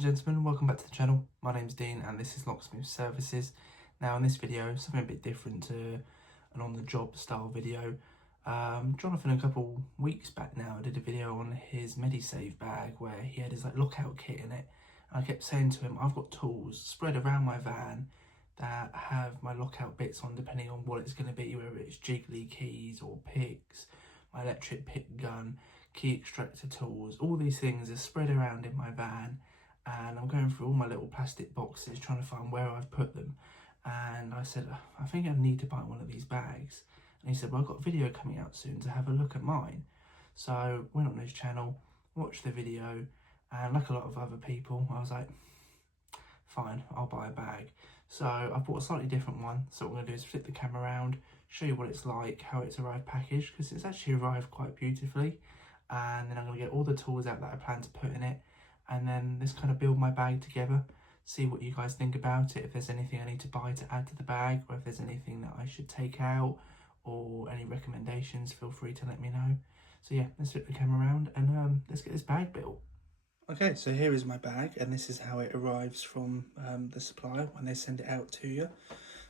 and gentlemen, welcome back to the channel. My name's Dean and this is Locksmith Services. Now in this video, something a bit different to an on-the-job style video. Jonathan, a couple weeks back now, did a video on his MediSave bag where he had his Lockout kit in it. And I kept saying to him, I've got tools spread around my van that have my lockout bits on depending on what it's going to be, whether it's jiggly keys or picks, my electric pick gun, key extractor tools. All these things are spread around in my van, and I'm going through all my little plastic boxes trying to find where I've put them. And I said, I think I need to buy one of these bags. And he said, well, I've got a video coming out soon to have a look at mine. So went on his channel, watched the video, and like a lot of other people, I was like, fine, I'll buy a bag. So I bought a slightly different one. So what I'm going to do is flip the camera around, show you what it's like, how it's arrived packaged, because it's actually arrived quite beautifully. And then I'm going to get all the tools out that I plan to put in it, and then just kind of build my bag together, see what you guys think about it, if there's anything I need to buy to add to the bag, or if there's anything that I should take out, or any recommendations, feel free to let me know. So yeah, let's flip the camera around and let's get this bag built. Okay, so here is my bag, and this is how it arrives from the supplier when they send it out to you.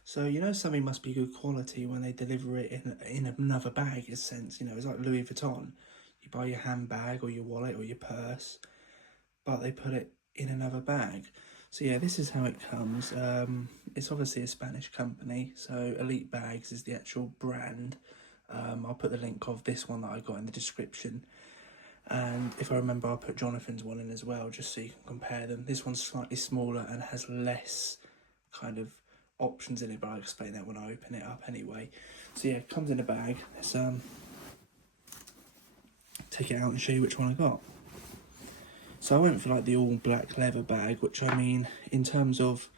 So you know something must be good quality when they deliver it in another bag, in a sense. You know, it's like Louis Vuitton. You buy your handbag or your wallet or your purse, but they put it in another bag. So yeah, this is how it comes. It's obviously a Spanish company, so Elite Bags is the actual brand. I'll put the link of this one that I got in the description. And if I remember, I'll put Jonathan's one in as well, just so you can compare them. This one's slightly smaller and has less kind of options in it, but I'll explain that when I open it up anyway. So yeah, it comes in a bag. Let's take it out and show you which one I got. So I went for like the all black leather bag, which I mean, in terms of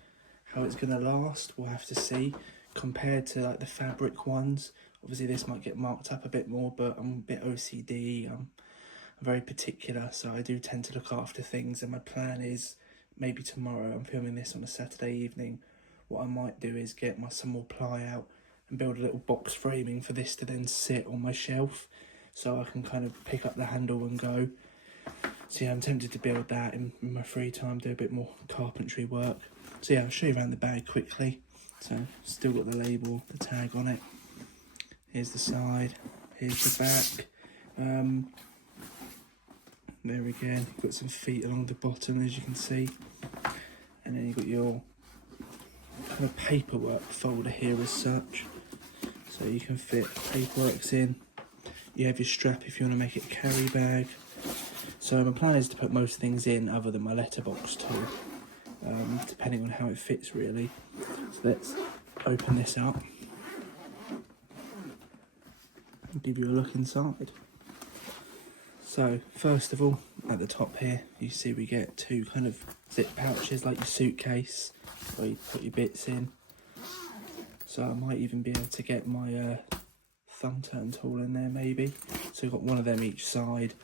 how it's going to last, we'll have to see. Compared to like the fabric ones, obviously this might get marked up a bit more, but I'm a bit OCD. I'm very particular, so I do tend to look after things, and my plan is maybe tomorrow, I'm filming this on a Saturday evening, what I might do is get some more ply out and build a little box framing for this to then sit on my shelf, so I can kind of pick up the handle and go. So yeah, I'm tempted to build that in my free time, do a bit more carpentry work. So yeah, I'll show you around the bag quickly. So still got the label, the tag on it. Here's the side, here's the back. There again, you've got some feet along the bottom, as you can see. And then you've got your kind of paperwork folder here as such. So you can fit paperworks in. You have your strap if you want to make it a carry bag. So my plan is to put most things in other than my letterbox tool, depending on how it fits really. So let's open this up and give you a look inside. So first of all, at the top here, you see we get two kind of zip pouches like your suitcase, where you put your bits in. So I might even be able to get my thumb turn tool in there maybe. So we've got one of them each side.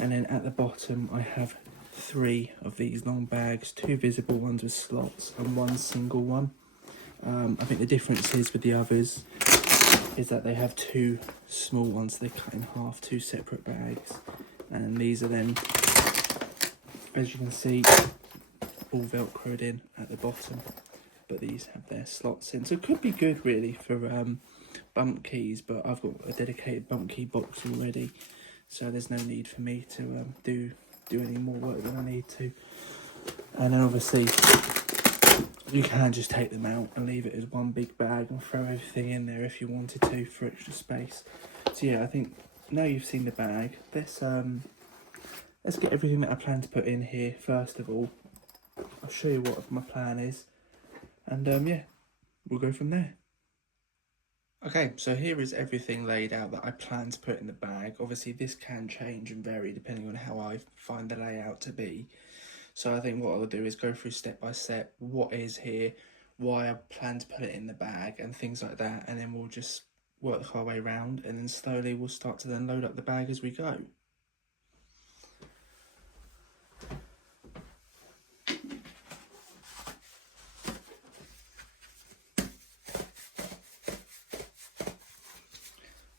And then at the bottom I have 3 of these long bags, 2 visible ones with slots and 1 single one. I think the difference is with the others is that they have 2 small ones, so they're cut in half, 2 separate bags. And these are then, as you can see, all velcroed in at the bottom, but these have their slots in. So it could be good really for bump keys, but I've got a dedicated bump key box already, so there's no need for me to do any more work than I need to. And then obviously you can just take them out and leave it as one big bag and throw everything in there if you wanted to for extra space. So yeah, I think now you've seen the bag, let's get everything that I plan to put in here first of all. I'll show you what my plan is, and yeah, we'll go from there. Okay, so here is everything laid out that I plan to put in the bag. Obviously this can change and vary depending on how I find the layout to be. So I think what I'll do is go through step by step what is here, why I plan to put it in the bag and things like that, and then we'll just work our way around, and then slowly we'll start to then load up the bag as we go.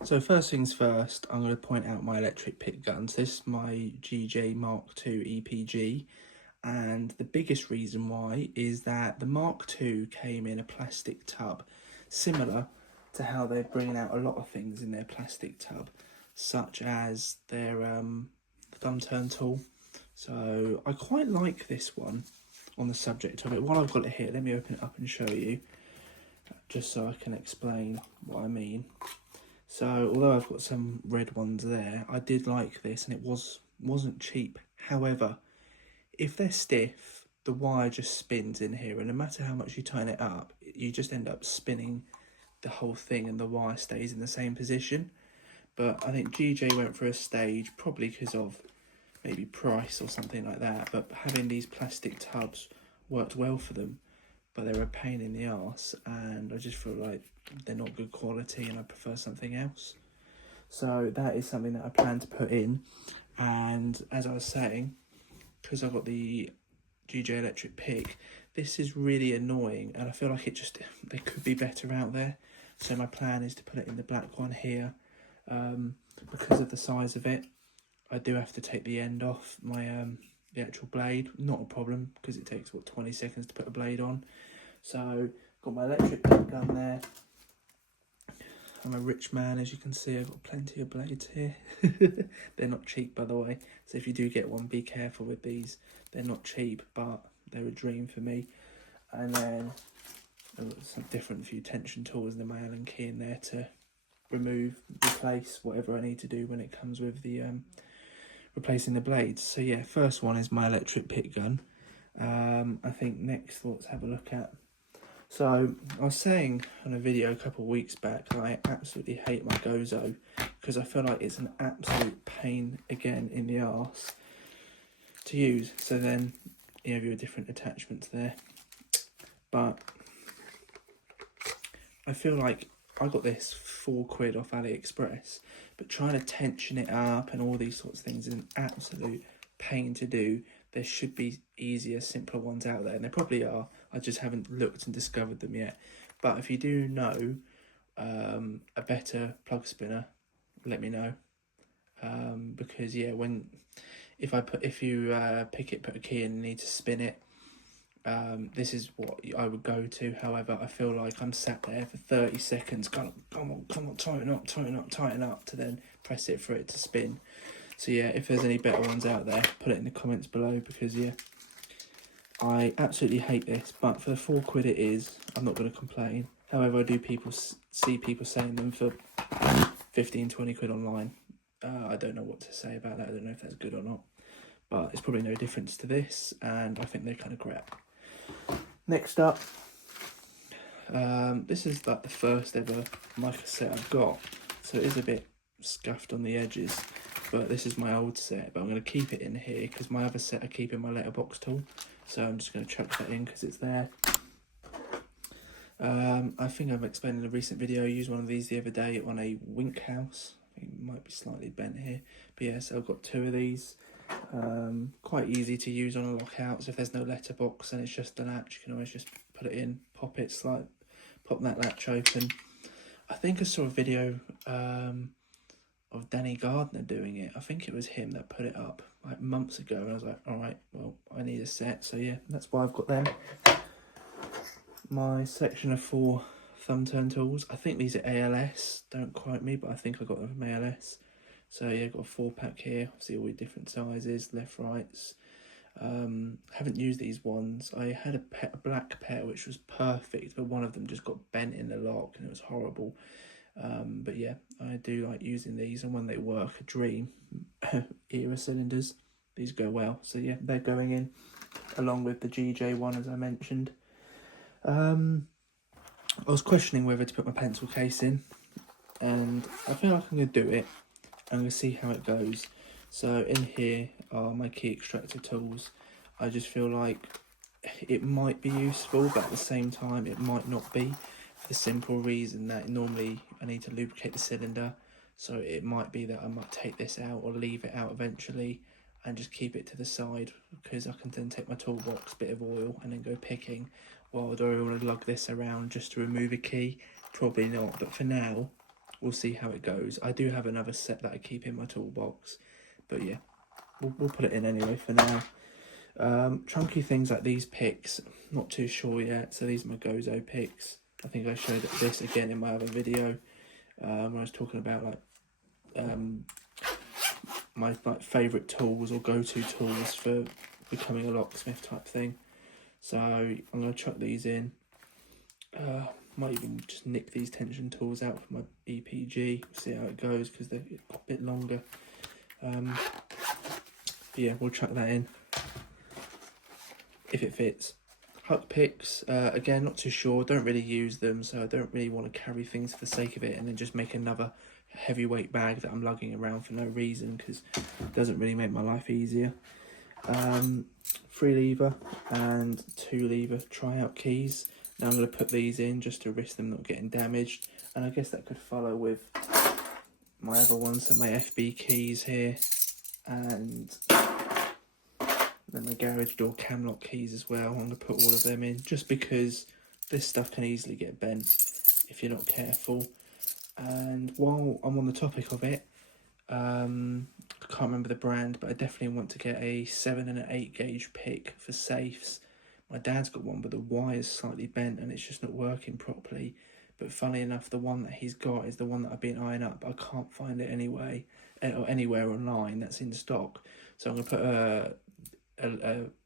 So first things first, I'm going to point out my electric pick guns. This is my GJ Mark II EPG, and the biggest reason why is that the Mark II came in a plastic tub, similar to how they're bringing out a lot of things in their plastic tub, such as their thumb turn tool. So I quite like this one on the subject of it. While I've got it here, let me open it up and show you, just so I can explain what I mean. So although I've got some red ones there, I did like this, and it wasn't cheap. However, if they're stiff, the wire just spins in here, and no matter how much you tighten it up, you just end up spinning the whole thing and the wire stays in the same position. But I think GJ went for a stage, probably because of maybe price or something like that, but having these plastic tubs worked well for them, but they're a pain in the arse, and I just feel like they're not good quality and I prefer something else. So that is something that I plan to put in. And as I was saying, because I've got the GJ electric pick, this is really annoying, and I feel like they could be better out there. So my plan is to put it in the black one here. Because of the size of it, I do have to take the end off my the actual blade. Not a problem, because it takes what, 20 seconds to put a blade on. So got my electric pick gun there. I'm a rich man, as you can see. I've got plenty of blades here. They're not cheap, by the way, so if you do get one, be careful with these. They're not cheap, but they're a dream for me. And then I've got some different few tension tools and the Allen key in there to remove, replace whatever I need to do when it comes with the replacing the blades. So yeah, first one is my electric pick gun. I think next, let's have a look at. So I was saying on a video a couple of weeks back that I absolutely hate my Gozo, because I feel like it's an absolute pain again in the arse to use. So then you have your different attachments there, but I feel like I got this £4 off AliExpress, but trying to tension it up and all these sorts of things is an absolute pain to do. There should be easier, simpler ones out there, and there probably are. I just haven't looked and discovered them yet. But if you do know a better plug spinner, let me know. Because yeah, if you pick it, put a key in and need to spin it, this is what I would go to. However, I feel like I'm sat there for 30 seconds, come on, tighten up, to then press it for it to spin. So yeah, if there's any better ones out there, put it in the comments below, because yeah, I absolutely hate this, but for the £4 it is, I'm not going to complain. However, I do see people selling them for 15-20 quid online. I don't know what to say about that. I don't know if that's good or not, but it's probably no difference to this, and I think they're kind of crap. Next up, this is like the first ever mic set I've got, so it is a bit scuffed on the edges, but this is my old set, but I'm going to keep it in here because my other set I keep in my letterbox tool, so I'm just going to chuck that in because it's there. I think I've explained in a recent video, I used one of these the other day on a wink house. I think it might be slightly bent here, but yeah, so I've got two of these. Quite easy to use on a lockout, so if there's no letterbox and it's just a latch, you can always just put it in, pop that latch open. I think I saw a video of Danny Gardner doing it. I think it was him that put it up like months ago, and I was like, alright, well, I need a set, so yeah, that's why I've got them. My section of 4 thumb turn tools. I think these are ALS, don't quote me, but I think I got them from ALS. So yeah, got a 4-pack here, obviously all different sizes, left, rights. Haven't used these ones. I had a black pair which was perfect, but one of them just got bent in the lock and it was horrible. But yeah, I do like using these, and when they work, a dream. Era cylinders, these go well. So yeah, they're going in, along with the GJ one, as I mentioned. I was questioning whether to put my pencil case in, and I feel like I'm going to do it. I'm going to see how it goes. So in here are my key extractor tools. I just feel like it might be useful, but at the same time it might not be, for the simple reason that normally I need to lubricate the cylinder. So it might be that I might take this out or leave it out eventually and just keep it to the side, because I can then take my toolbox, bit of oil, and then go picking. Well, do I want to lug this around just to remove a key? Probably not, but for now, we'll see how it goes. I do have another set that I keep in my toolbox, but yeah, we'll put it in anyway for now. Chunky things like these picks, not too sure yet. So these are my Gozo picks. I think I showed this again in my other video when I was talking about like my favourite tools or go-to tools for becoming a locksmith type thing. So I'm going to chuck these in. Might even just nick these tension tools out from my EPG, see how it goes because they're a bit longer. But yeah, we'll chuck that in if it fits. Huck picks, again, not too sure, don't really use them, so I don't really want to carry things for the sake of it and then just make another heavyweight bag that I'm lugging around for no reason, because it doesn't really make my life easier. 3 lever and 2 lever tryout keys. Now I'm going to put these in just to risk them not getting damaged, and I guess that could follow with my other ones, so my FB keys here, and then my garage door cam lock keys as well. I'm going to put all of them in just because this stuff can easily get bent if you're not careful. And while I'm on the topic of it, I can't remember the brand, but I definitely want to get a 7 and an 8 gauge pick for safes. My dad's got one, but the wire's slightly bent and it's just not working properly. But funny enough, the one that he's got is the one that I've been eyeing up. I can't find it anyway, or anywhere online that's in stock. So I'm going to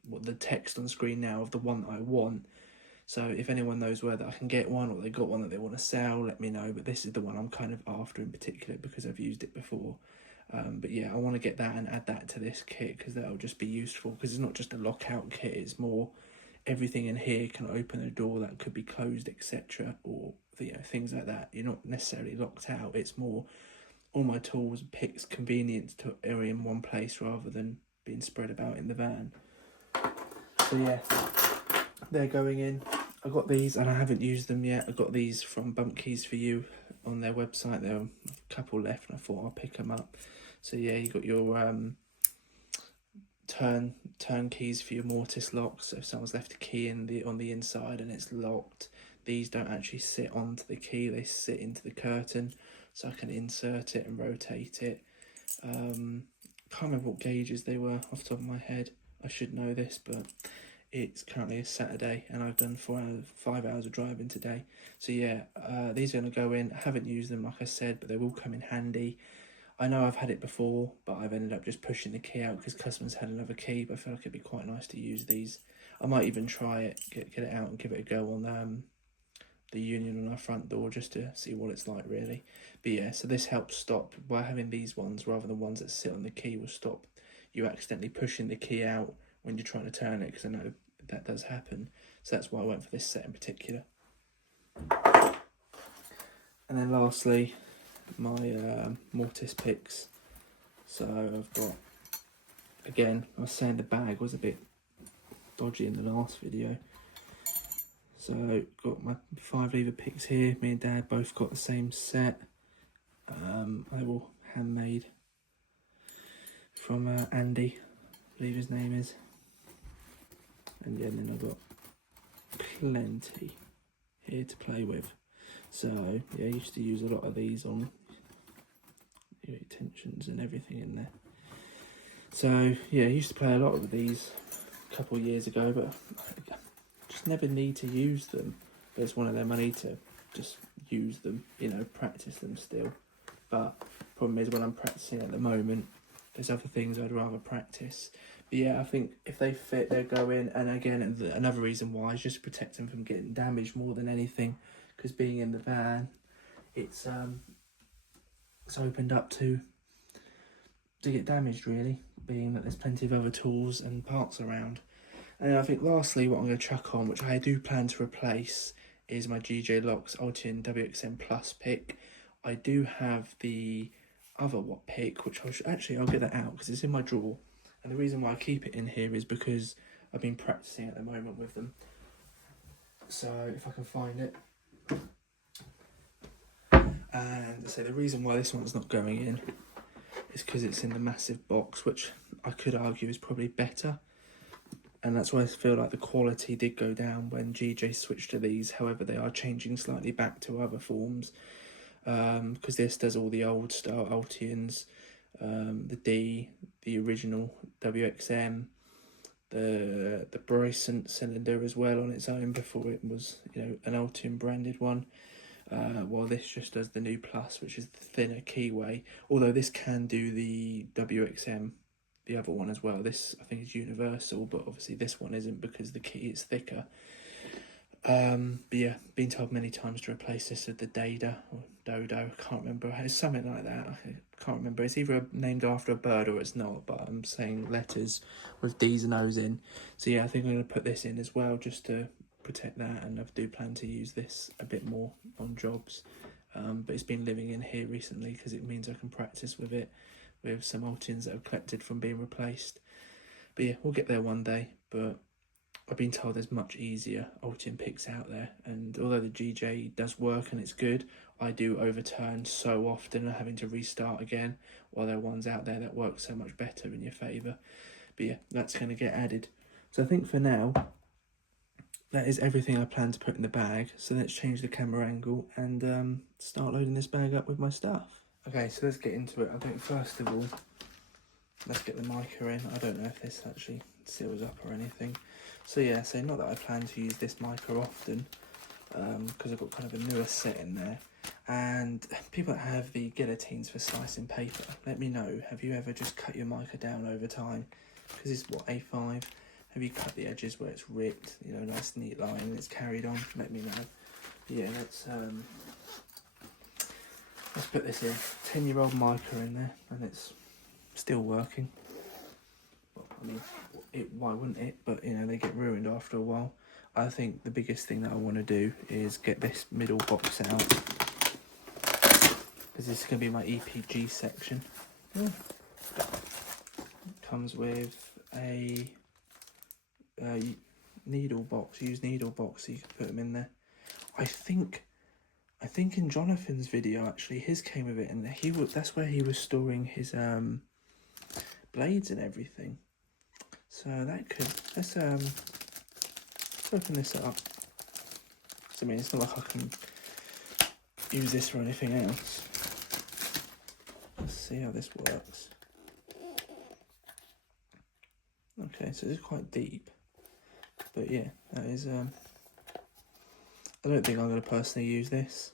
put the text on screen now of the one that I want. So if anyone knows where that I can get one, or they got one that they want to sell, let me know. But this is the one I'm kind of after in particular because I've used it before. But yeah, I want to get that and add that to this kit because that'll just be useful, because it's not just a lockout kit, it's more everything in here can open a door that could be closed, etc., or things like that. You're not necessarily locked out, it's more all my tools, picks, convenient to are in one place rather than being spread about in the van. So yeah, they're going in. I got these and I haven't used them yet. I got these from Bump Keys for You on their website. There were a couple left and I thought I'll pick them up. So yeah, you got your turn keys for your mortise locks. So if someone's left a key on the inside and it's locked, these don't actually sit onto the key, they sit into the curtain, so I can insert it and rotate it. Can't remember what gauges they were off the top of my head. I should know this, but it's currently a Saturday and I've done 5 hours of driving today. So yeah, these are going to go in. I haven't used them, like I said, but they will come in handy. I know I've had it before, but I've ended up just pushing the key out because customers had another key, but I feel like it'd be quite nice to use these. I might even try it, get it out and give it a go on the union on our front door just to see what it's like really. But yeah, so this helps stop, by having these ones rather than ones that sit on the key, will stop you accidentally pushing the key out when you're trying to turn it, because I know that does happen. So that's why I went for this set in particular. And then lastly, my mortise picks. So I've got, again, I was saying the bag was a bit dodgy in the last video. So got my 5 lever picks here. Me and Dad both got the same set. They were handmade from Andy, I believe his name is. And yeah, then I've got plenty here to play with. So yeah, I used to use a lot of these on tensions and everything in there. So yeah, I used to play a lot with these a couple of years ago, but I just never need to use them. But it's one of them I need to just use them, practice them still. But problem is when I'm practicing at the moment, there's other things I'd rather practice. But yeah, I think if they fit, they'll go in. And again, another reason why is just to protect them from getting damaged more than anything, because being in the van, it's opened up to get damaged really, being that there's plenty of other tools and parts around. And I think lastly, what I'm going to chuck on, which I do plan to replace, is my GJ Locks Ultian WXM Plus pick. I do have the other pick, which I'll get that out because it's in my drawer. And the reason why I keep it in here is because I've been practicing at the moment with them. So if I can find it. And so the reason why this one's not going in is because it's in the massive box, which I could argue is probably better. And that's why I feel like the quality did go down when GJ switched to these. However, they are changing slightly back to other forms. Because this does all the old style Ultians, the D, the original WXM, the Bryson cylinder as well on its own before it was, you know, an Altium branded one. While this just does the new Plus, which is the thinner keyway. Although this can do the WXM, the other one as well. This I think is universal, but obviously this one isn't because the key is thicker. But yeah, been told many times to replace this with the Dada or Dodo. I can't remember. It's something like that. I can't remember. It's either named after a bird or it's not. But I'm saying letters with D's and O's in. So yeah, I think I'm going to put this in as well just to protect that, and I do plan to use this a bit more on jobs, but it's been living in here recently because it means I can practice with it with some Altiums that I've collected from being replaced. But yeah, we'll get there one day. But I've been told there's much easier Altium picks out there, and although the GJ does work and it's good, I do overturn so often and having to restart again, while there are ones out there that work so much better in your favour. But yeah, that's going to get added. So I think for now that is everything I plan to put in the bag. So let's change the camera angle and start loading this bag up with my stuff. Okay, so let's get into it. I think first of all, let's get the mica in. I don't know if this actually seals up or anything. So yeah, so not that I plan to use this mica often, because I've got kind of a newer set in there. And people that have the guillotines for slicing paper, let me know, have you ever just cut your mica down over time? Because it's what, A5? Have you cut the edges where it's ripped, you know, nice neat line and it's carried on? Let me know. Yeah, let's put this in. 10-year-old mica in there, and it's still working. Well, I mean, why wouldn't it? But you know, they get ruined after a while. I think the biggest thing that I want to do is get this middle box out, because this is going to be my EPG section. It comes with a needle box, used needle box, so you can put them in there. I think in Jonathan's video actually, his came with it, and that's where he was storing his blades and everything. So that could, let's open this up. So, I mean, it's not like I can use this for anything else. Let's see how this works. Okay, so it's quite deep. But yeah, that is, I don't think I'm going to personally use this,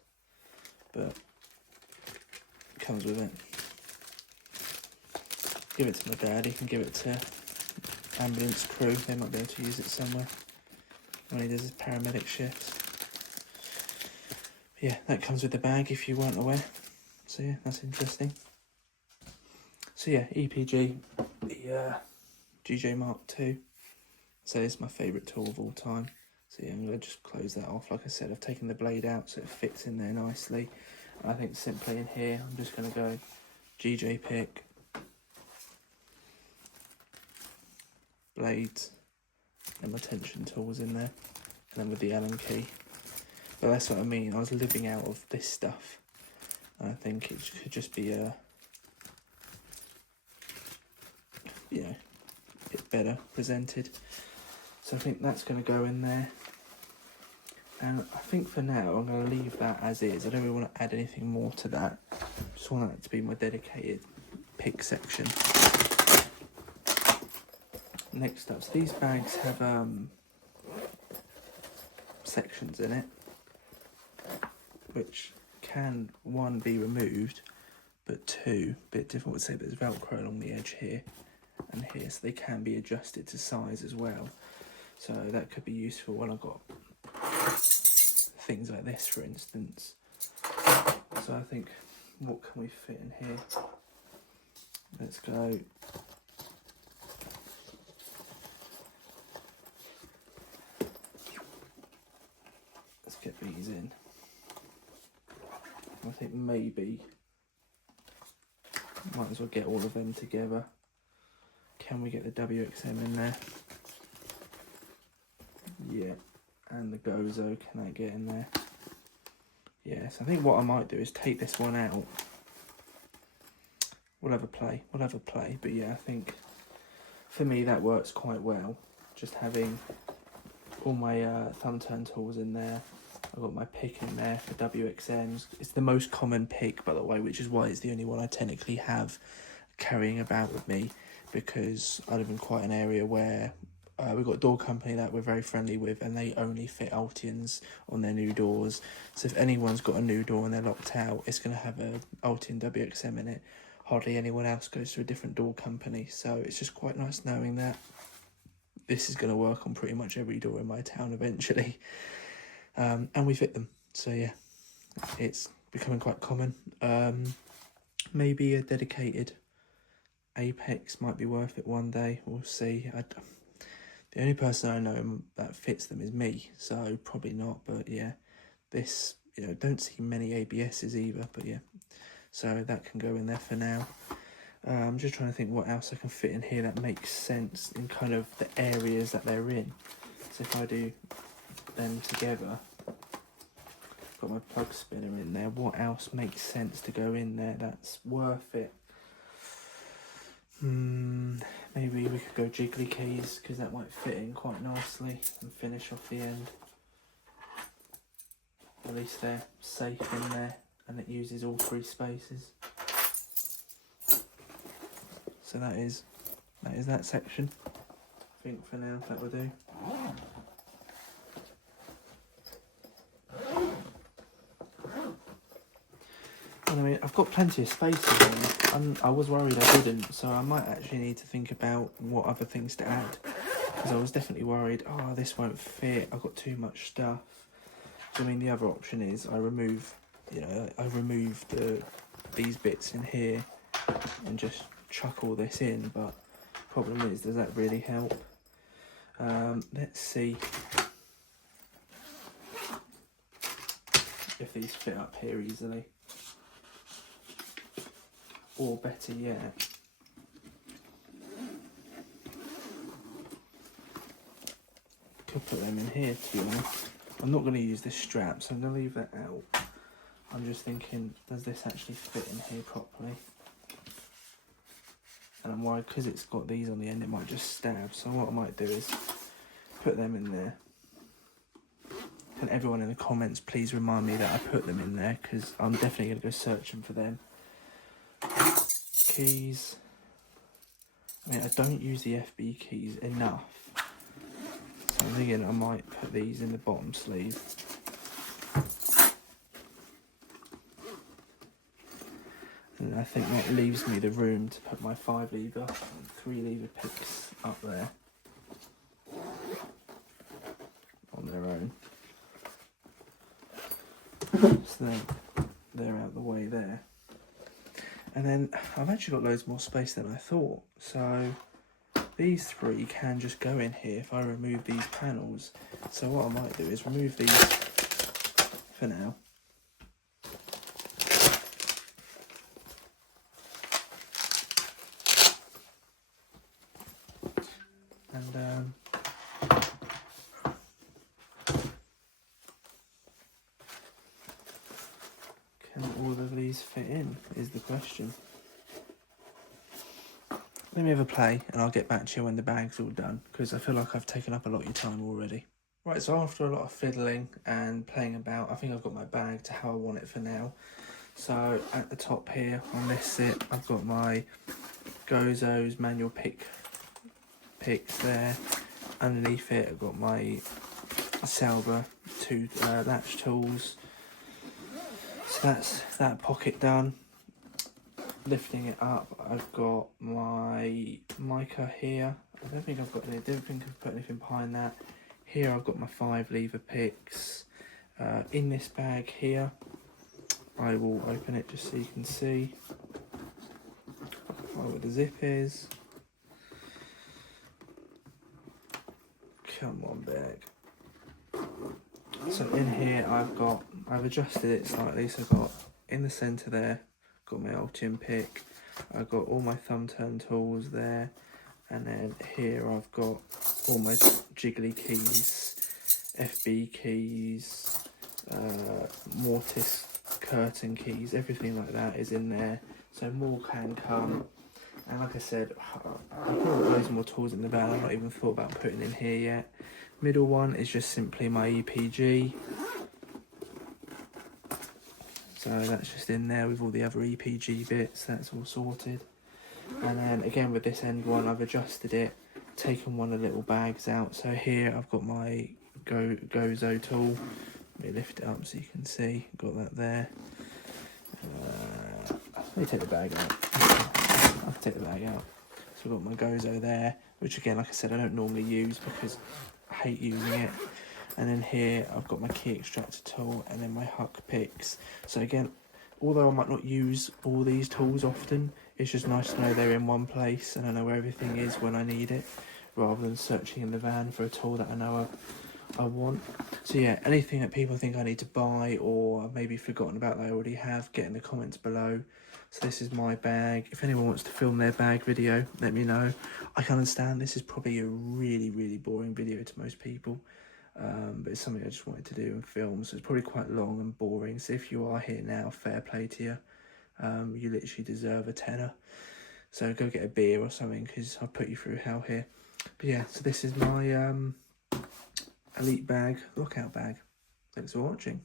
but it comes with it. Give it to my dad, he can give it to ambulance crew, they might be able to use it somewhere when he does his paramedic shifts. But yeah, that comes with the bag if you weren't aware. So yeah, that's interesting. So yeah, EPG, the GJ Mark II. So it's my favourite tool of all time. So yeah, I'm going to just close that off. Like I said, I've taken the blade out so it fits in there nicely. And I think simply in here, I'm just going to go GJ pick, blades, and my tension tools in there. And then with the Allen key. But that's what I mean, I was living out of this stuff. And I think it could just be a, you know, a bit better presented. So I think that's going to go in there. And I think for now, I'm going to leave that as is. I don't really want to add anything more to that. Just want that to be my dedicated pick section. Next up, so these bags have sections in it, which can, one, be removed, but two, a bit different, would say there's Velcro along the edge here and here, so they can be adjusted to size as well. So that could be useful when I've got things like this, for instance. So I think, what can we fit in here? Let's go. Let's get these in. I think maybe might as well get all of them together. Can we get the WXM in there? Yeah. And the Gozo, can I get in there? Yes, I think what I might do is take this one out. We'll have a play, but yeah, I think for me that works quite well. Just having all my thumb turn tools in there. I've got my pick in there for WXMs. It's the most common pick, by the way, which is why it's the only one I technically have carrying about with me, because I live in quite an area where we've got a door company that we're very friendly with, and they only fit Ultians on their new doors. So if anyone's got a new door and they're locked out, it's going to have a Ultian WXM in it. Hardly anyone else goes to a different door company, so it's just quite nice knowing that this is going to work on pretty much every door in my town eventually. And we fit them, so yeah, it's becoming quite common. Maybe a dedicated Apex might be worth it one day, we'll see. The only person I know that fits them is me, so probably not, but yeah, this, you know, don't see many ABSs either, but yeah, so that can go in there for now. I'm just trying to think what else I can fit in here that makes sense in kind of the areas that they're in. So if I do them together, got my plug spinner in there, what else makes sense to go in there that's worth it? Maybe we could go jiggly keys, because that might fit in quite nicely and finish off the end. At least they're safe in there and it uses all 3 spaces. So that is that section. I think for now that will do. And I mean, I've got plenty of spaces on. I was worried I didn't, so I might actually need to think about what other things to add. Because I was definitely worried, oh, this won't fit, I've got too much stuff. So I mean, the other option is I remove, these bits in here and just chuck all this in, but problem is, does that really help? Let's see if these fit up here easily. Or better yet, could put them in here, to be honest. I'm not going to use this strap, so I'm going to leave that out. I'm just thinking, does this actually fit in here properly? And I'm worried because it's got these on the end, it might just stab. So what I might do is put them in there. Can everyone in the comments please remind me that I put them in there, because I'm definitely going to go searching for them. Keys. I mean, I don't use the FB keys enough, so I'm thinking I might put these in the bottom sleeve. And I think that leaves me the room to put my 5-lever and 3-lever picks up there on their own. So they're out the way there. And then I've actually got loads more space than I thought. So these 3 can just go in here if I remove these panels. So what I might do is remove these for now. And can all of these fit in, is the question. Let me have a play and I'll get back to you when the bag's all done, because I feel like I've taken up a lot of your time already. Right, so after a lot of fiddling and playing about, I think I've got my bag to how I want it for now. So at the top here on this sit, I've got my Gozo's manual picks there. Underneath it, I've got my Salva 2 latch tools. So that's that pocket done. Lifting it up, I've got my mica here. I don't think I've put anything behind that. Here I've got my 5-lever picks. In this bag here, I will open it just so you can see what the zip is. Come on, bag. So in here I've adjusted it slightly, so I've got in the centre there, got my Ultian pick, I've got all my thumb turn tools there, and then here I've got all my jiggly keys, FB keys, mortise curtain keys, everything like that is in there, so more can come. And like I said, I've got loads more tools in the bag I've not even thought about putting in here yet. Middle one is just simply my EPG. So that's just in there with all the other EPG bits, that's all sorted. And then again with this end one, I've adjusted it taken one of the little bags out. So here I've got my Gozo tool. Let me lift it up so you can see. Got that there. Let me take the bag out. I'll take the bag out. So I've got my Gozo there, which again, like I said, I don't normally use because I hate using it. And then here I've got my key extractor tool and then my huck picks. So again, although I might not use all these tools often, it's just nice to know they're in one place and I know where everything is when I need it, rather than searching in the van for a tool that I know I want. So yeah, anything that people think I need to buy or I've maybe forgotten about that I already have, get in the comments below. So this is my bag. If anyone wants to film their bag video, let me know. I can understand this is probably a really boring video to most people. But it's something I just wanted to do and film, so it's probably quite long and boring. So if you are here now, fair play to you. You literally deserve a tenner. So go get a beer or something, because I'll put you through hell here. But yeah, so this is my elite bag, lockout bag. Thanks for watching.